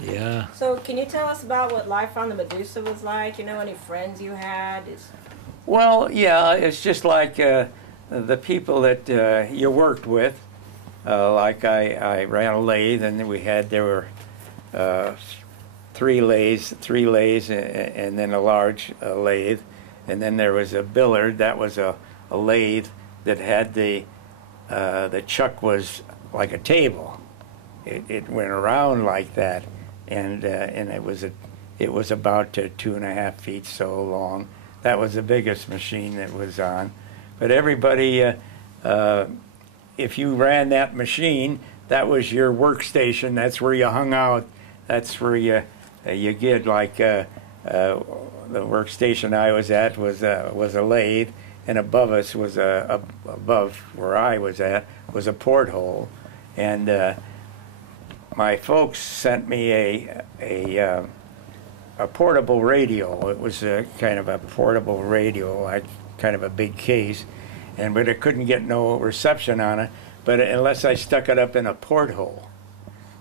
Yeah. So can you tell us about what life on the Medusa was like? You know, any friends you had? Well, yeah, it's just like the people that you worked with. Like I ran a lathe, and there were three lathes, and then a large lathe, and then there was a billard. That was a lathe that had the chuck was like a table. It went around like that, and it was about 2.5 feet so long. That was the biggest machine that was on. But everybody, if you ran that machine, that was your workstation. That's where you hung out. That's where you get like the workstation I was at was a lathe, and above us was above where I was at was a porthole, and my folks sent me a portable radio. It was kind of a portable radio, like kind of a big case, but it couldn't get no reception on it, but unless I stuck it up in a porthole,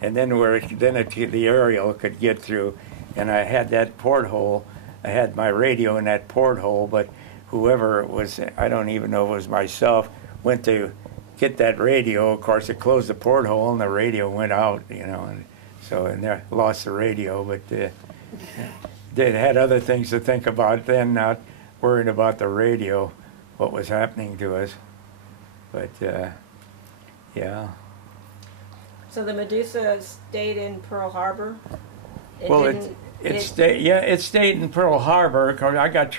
and then the aerial could get through, and I had that porthole. I had my radio in that porthole, but whoever it was, I don't even know if it was myself, went to get that radio. Of course, it closed the porthole and the radio went out, you know, and so they lost the radio. But they had other things to think about then, not worrying about the radio, what was happening to us. But yeah. So the Medusa stayed in Pearl Harbor? It stayed in Pearl Harbor. Of course, I got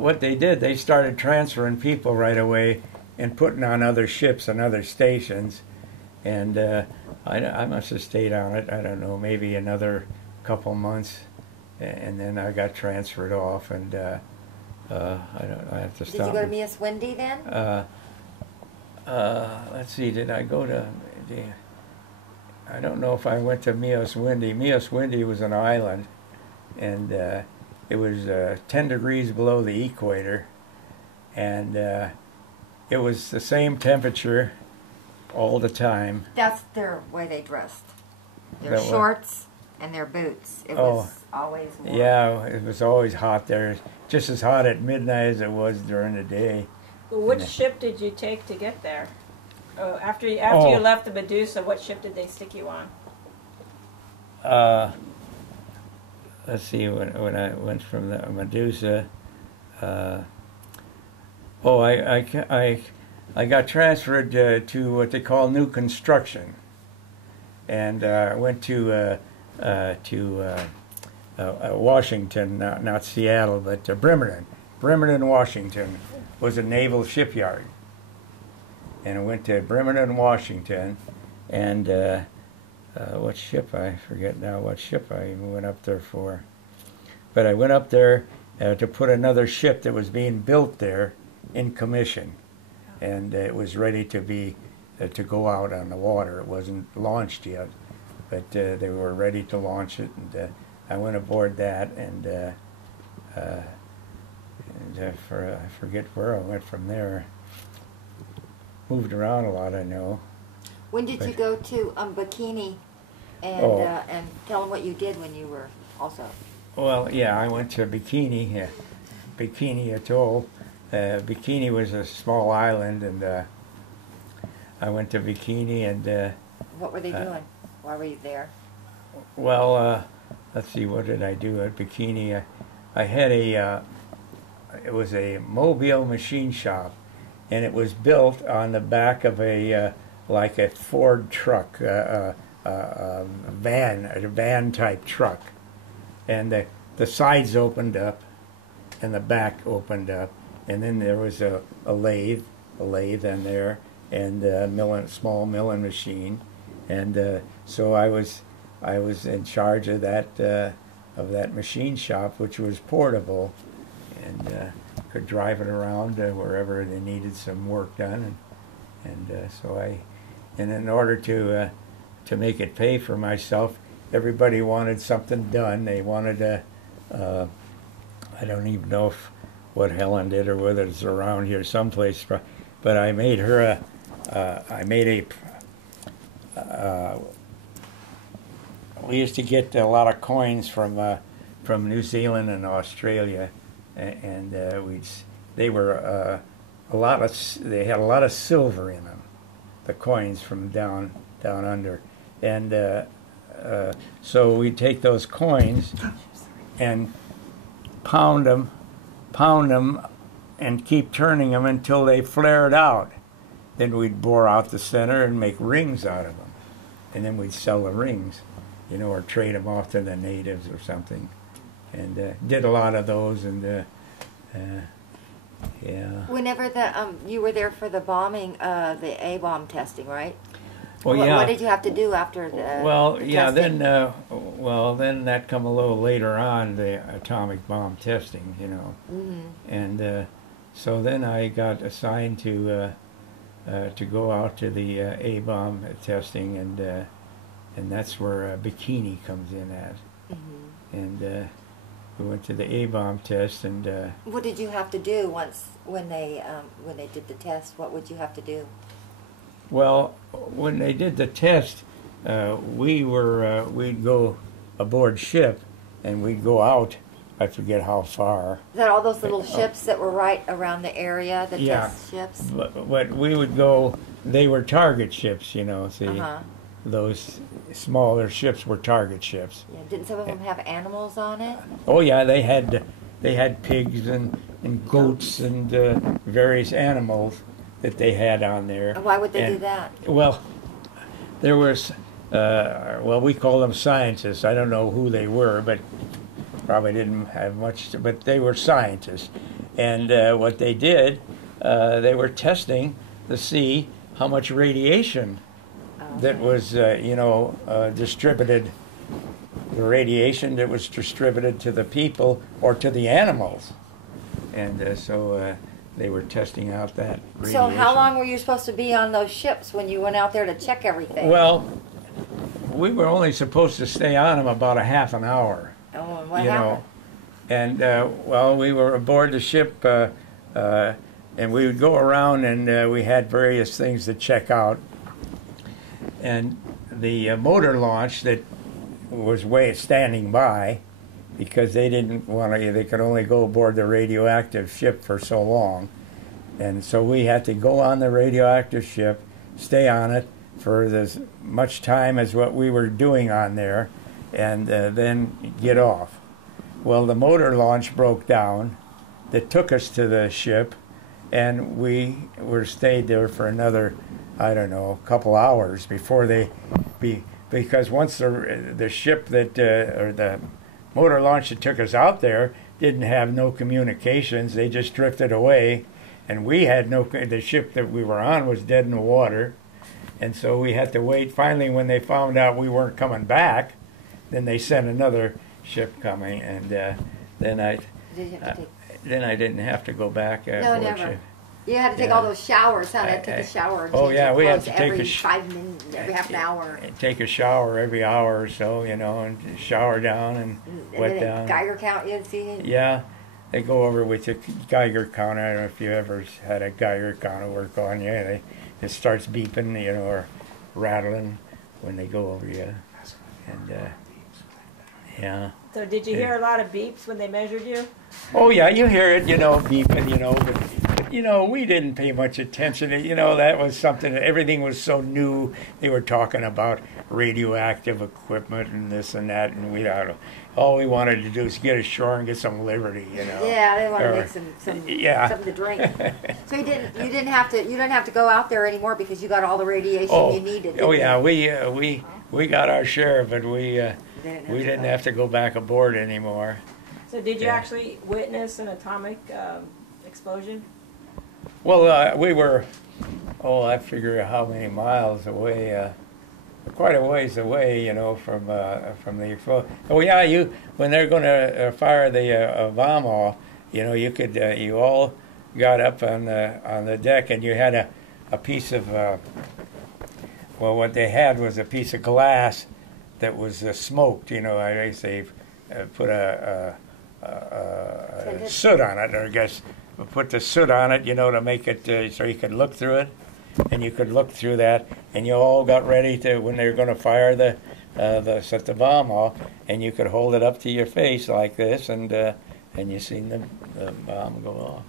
what they did, they started transferring people right away and putting on other ships and other stations, and I must have stayed on it, I don't know, maybe another couple months, and then I got transferred off, and I have to stop. Did you go to Mias Wendy then? Let's see, did I go to I don't know if I went to Mias Wendy. Mias Wendy was an island, and it was 10 degrees below the equator, and it was the same temperature all the time. That's their way they dressed. Their shorts and their boots. It was always warm. Yeah, it was always hot there. Just as hot at midnight as it was during the day. Well, which ship did you take to get there? Oh, after you left the Medusa, what ship did they stick you on? Let's see, when I went from the Medusa, I got transferred to what they call new construction, and I went to Washington, not Seattle, but Bremerton. Bremerton, Washington was a naval shipyard, and I went to Bremerton, Washington, and what ship, I forget now what ship I went up there for, but I went up there to put another ship that was being built there in commission, and it was ready to be to go out on the water. It wasn't launched yet, but they were ready to launch it, and I went aboard that, and I forget where I went from there. Moved around a lot, I know. When did you go to Bikini and tell them what you did when you were also? Well, yeah, I went to Bikini, Bikini Atoll. Bikini was a small island, and I went to Bikini, and what were they doing? Why were you there? Well, let's see, what did I do at Bikini? I had it was a mobile machine shop, and it was built on the back of like a Ford truck, a van type truck, and the sides opened up, and the back opened up, and then there was a lathe in there, and a small milling machine, and so I was in charge of that machine shop, which was portable, and could drive it around wherever they needed some work done, and in order to make it pay for myself, everybody wanted something done. They wanted I don't even know what Helen did or whether it's around here someplace, but I made her we used to get a lot of coins from New Zealand and Australia, and they were they had a lot of silver in them, the coins from down under, and so we'd take those coins and pound them, and keep turning them until they flared out. Then we'd bore out the center and make rings out of them, and then we'd sell the rings, or trade them off to the natives or something. And did a lot of those, and yeah. Whenever you were there for the bombing, the A-bomb testing, right? Well, yeah. What did you have to do after the yeah, testing? then that come a little later on, the atomic bomb testing, Mm-hmm. And so then I got assigned to go out to the A-bomb testing, and that's where Bikini comes in at. Mm-hmm. And we went to the A-bomb test, and what did you have to do when they did the test? What would you have to do? well, when they did the test, we'd go aboard ship, and we'd go out. I forget how far. Is that all those little ships that were right around the area, the test ships? But we would go. They were target ships, See, those smaller ships were target ships. Yeah. Didn't some of them have animals on it? Oh yeah, they had pigs and goats and various animals that they had on there. Why would they do that? Well, there was we call them scientists. I don't know who they were, but probably didn't have much. But they were scientists, and what they did, they were testing to see how much radiation that was, distributed, the radiation that was distributed to the people or to the animals. And so they were testing out that radiation. So how long were you supposed to be on those ships when you went out there to check everything? Well, we were only supposed to stay on them about a half an hour. Oh, and what happened? And, we were aboard the ship, and we would go around, and we had various things to check out. And the motor launch that was standing by, because they didn't want to, they could only go aboard the radioactive ship for so long. And so we had to go on the radioactive ship, stay on it for as much time as what we were doing on there, and then get off. Well, the motor launch broke down that took us to the ship, and we stayed there for another, I don't know, a couple hours before because once the ship that or the motor launch that took us out there didn't have no communications, they just drifted away, and we had the ship that we were on was dead in the water, and so we had to wait. Finally, when they found out we weren't coming back, then they sent another ship coming, and then I didn't have to go back. No, never. Ship. You had to take all those showers, huh? Take a shower. And change your we had clothes to take every 5 minutes, every half an hour. Take a shower every hour or so, and shower down and wet down. Geiger count, you had seen it? Yeah, they go over with your Geiger counter. I don't know if you ever had a Geiger counter work on you. It starts beeping, or rattling when they go over you, and yeah. So did you hear a lot of beeps when they measured you? Oh yeah, you hear it, beeping, but we didn't pay much attention. That was something. Everything was so new. They were talking about radioactive equipment and this and that, and all we wanted to do was get ashore and get some liberty, Yeah, they wanted to make something to drink. So you didn't have to go out there anymore because you got all the radiation you needed. Oh yeah, we got our share of it. We didn't have to go back aboard anymore. So did you actually witness an atomic explosion? Well, we were, I figure how many miles away, quite a ways away, from the explosion. Oh yeah, when they're going to fire the bomb off, you all got up on the deck, and you had a piece of, what they had was a piece of glass that was smoked. I say put a soot on it, or I guess put the soot on it, to make it so you could look through it, and you could look through that, and you all got ready to when they were going to fire the set the bomb off, and you could hold it up to your face like this, and you seen the bomb go off.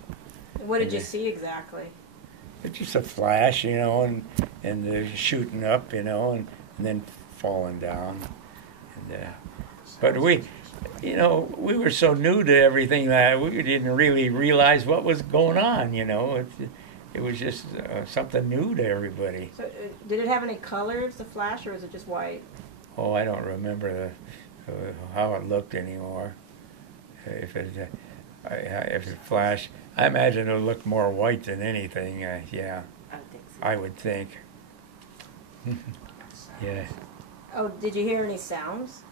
What did you see exactly? It's just a flash, you know, and they're shooting up, you know, and then falling down. And, but we were so new to everything that we didn't really realize what was going on, you know. It was just something new to everybody. So did it have any colors, the flash, or was it just white? Oh, I don't remember how it looked anymore. If it flashed, I imagine it looked more white than anything. Yeah, I would think. Yeah. Oh, did you hear any sounds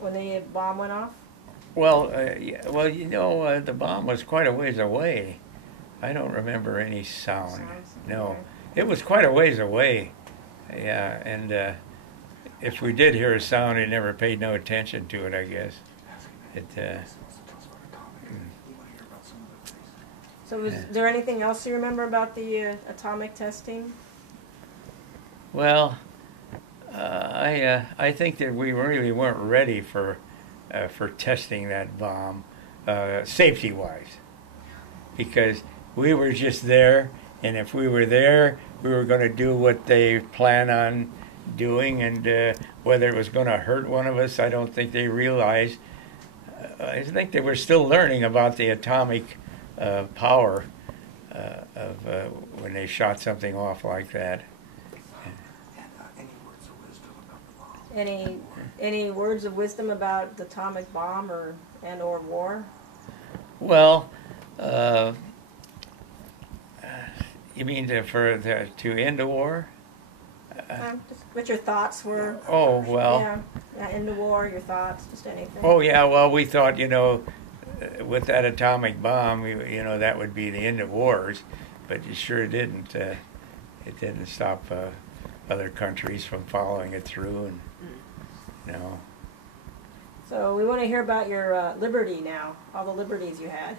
when the bomb went off? Well, you know, the bomb was quite a ways away. I don't remember any sound. No, okay. It was quite a ways away. Yeah, and if we did hear a sound, we never paid no attention to it, I guess. So was there anything else you remember about the atomic testing? Well, I think that we really weren't ready for testing that bomb, safety-wise, because we were just there, and if we were there, we were going to do what they plan on doing, and whether it was going to hurt one of us, I don't think they realized. I think they were still learning about the atomic power of when they shot something off like that. Any words of wisdom about the atomic bomb or war? Well, you mean to end the war? Just what your thoughts were. Oh, well. Yeah, end the war, your thoughts, just anything. Oh, yeah, well, we thought, you know, with that atomic bomb, you know, that would be the end of wars, but it sure didn't. It didn't stop other countries from following it through, and, you know. So we want to hear about your liberty now, all the liberties you had.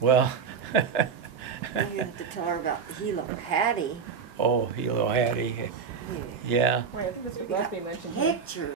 Well. You have to tell her about Hilo Hattie. Oh, Hilo Hattie. Yeah. Right, I think that's what Gillespie mentioned. Pictures.